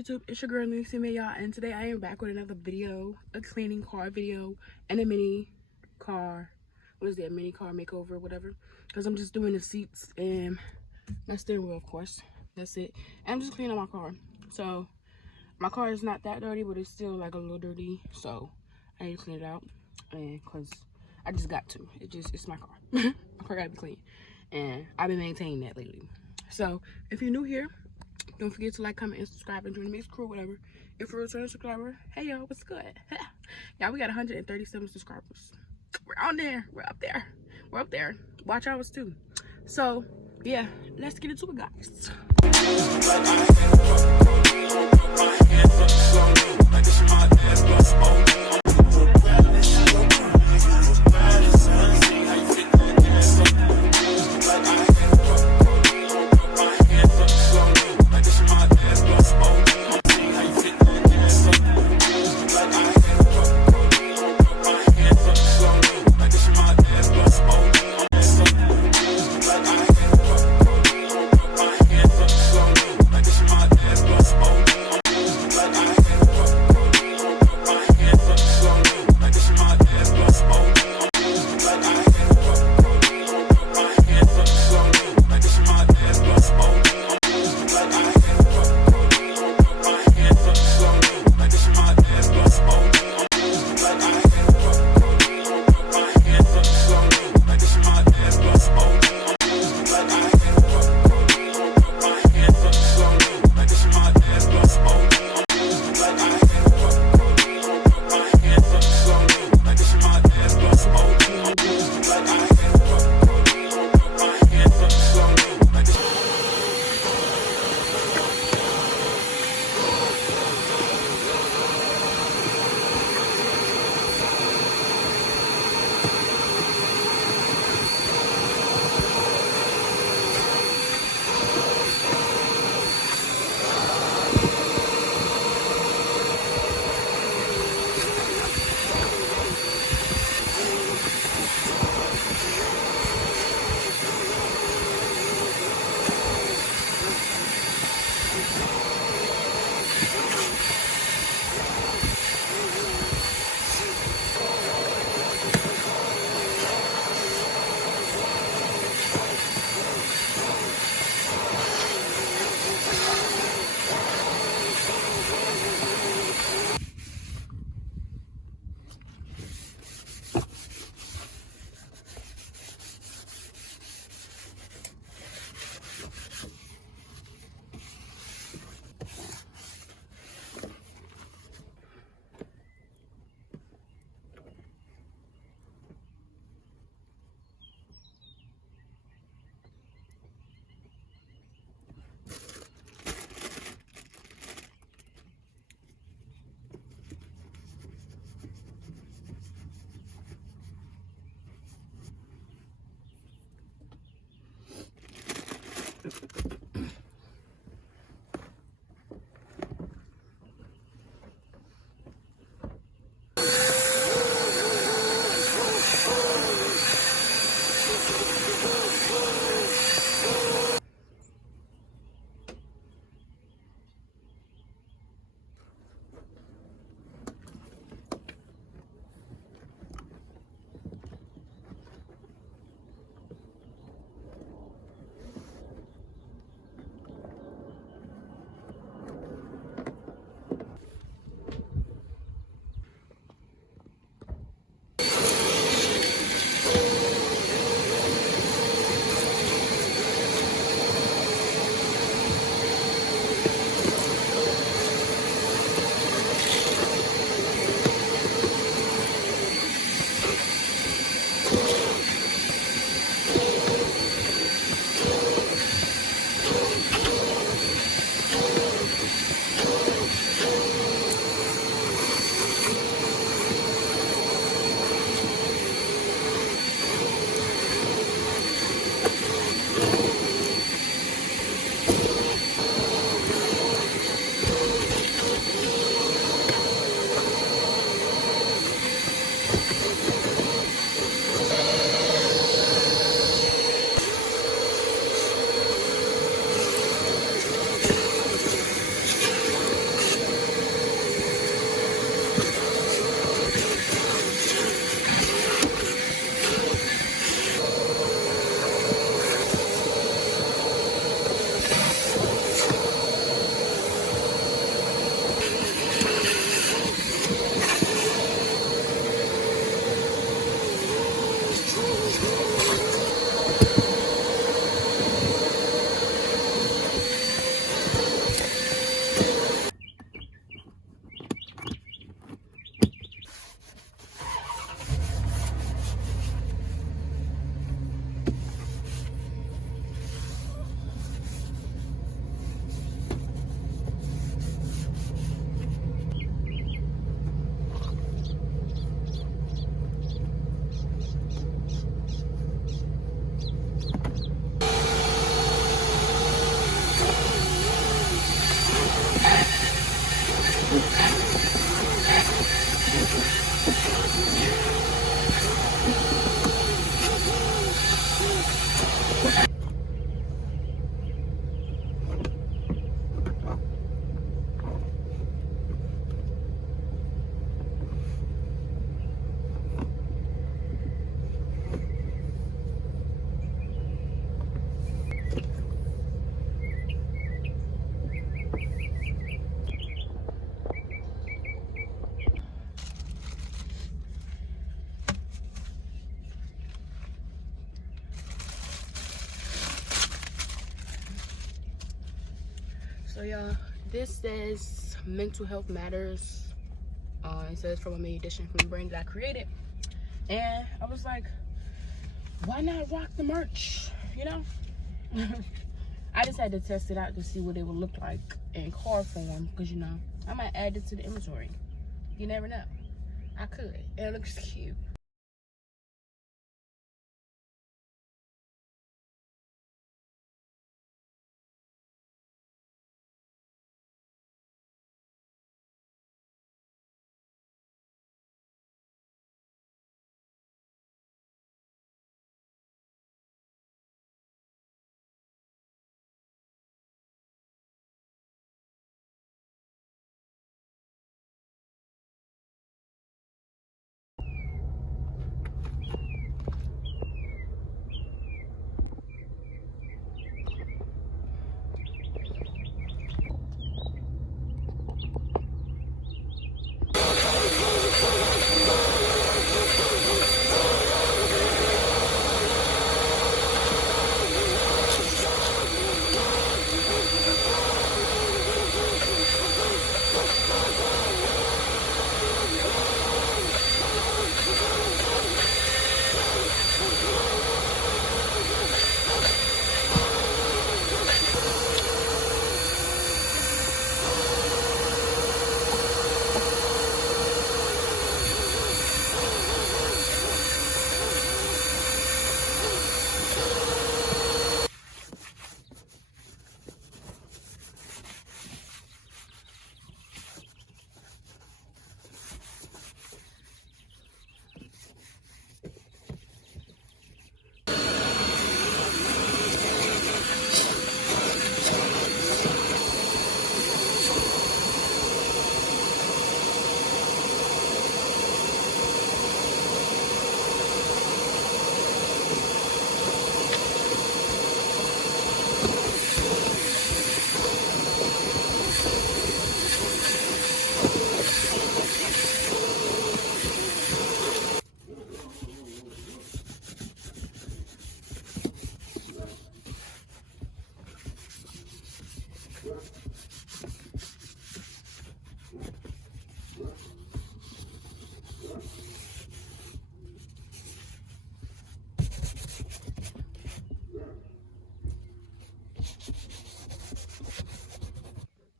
YouTube? It's your girl Nyc Made, y'all, and today I am back with another video, a cleaning car video, and a mini car, mini car makeover, whatever, because I'm just doing the seats and my steering wheel, of course. That's it. And I'm just cleaning my car. So my car is not that dirty, but it's still like a little dirty, so I need to clean it out, and because I just got to. It's my car. My car gotta be clean, and I've been maintaining that lately. So if you're new here, don't forget to like, comment, and subscribe, and join the mixed crew, whatever. If you're a returning subscriber, hey y'all, what's good? Y'all, we got 137 subscribers. We're on there. We're up there. We're up there. Watch ours too. So yeah, let's get into it, guys. So y'all, this says mental health matters. It says from a May edition from the brand that I created, and I was like, why not rock the merch, you know? I just had to test it out to see what it would look like in card form, because you know, I might add it to the inventory. You never know. I could. It looks cute.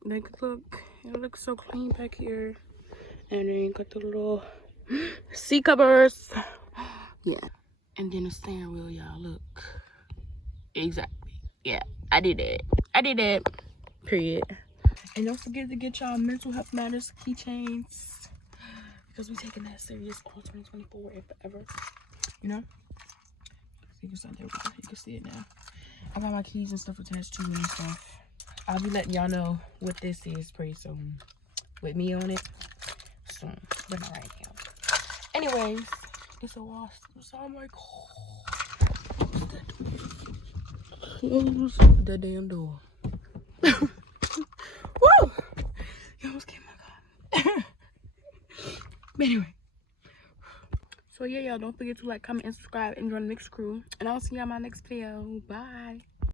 Like, look, it looks so clean back here. And then you got the little seat covers. Yeah. And then the steering wheel, y'all, look. Exactly. Yeah, I did it. I did it. Period. And don't forget to get y'all mental health matters keychains, because we're taking that serious all 2024 and forever. You know? You can see it now. I got my keys and stuff attached to it and stuff. I'll be letting y'all know what this is pretty soon. With me on it. Soon. But not right now. Anyways, it's a wasp. So I'm like, close the damn door. Woo! You almost came, my God. But anyway. So yeah, y'all, don't forget to like, comment, and subscribe, and join the next crew. And I'll see y'all in my next video. Bye.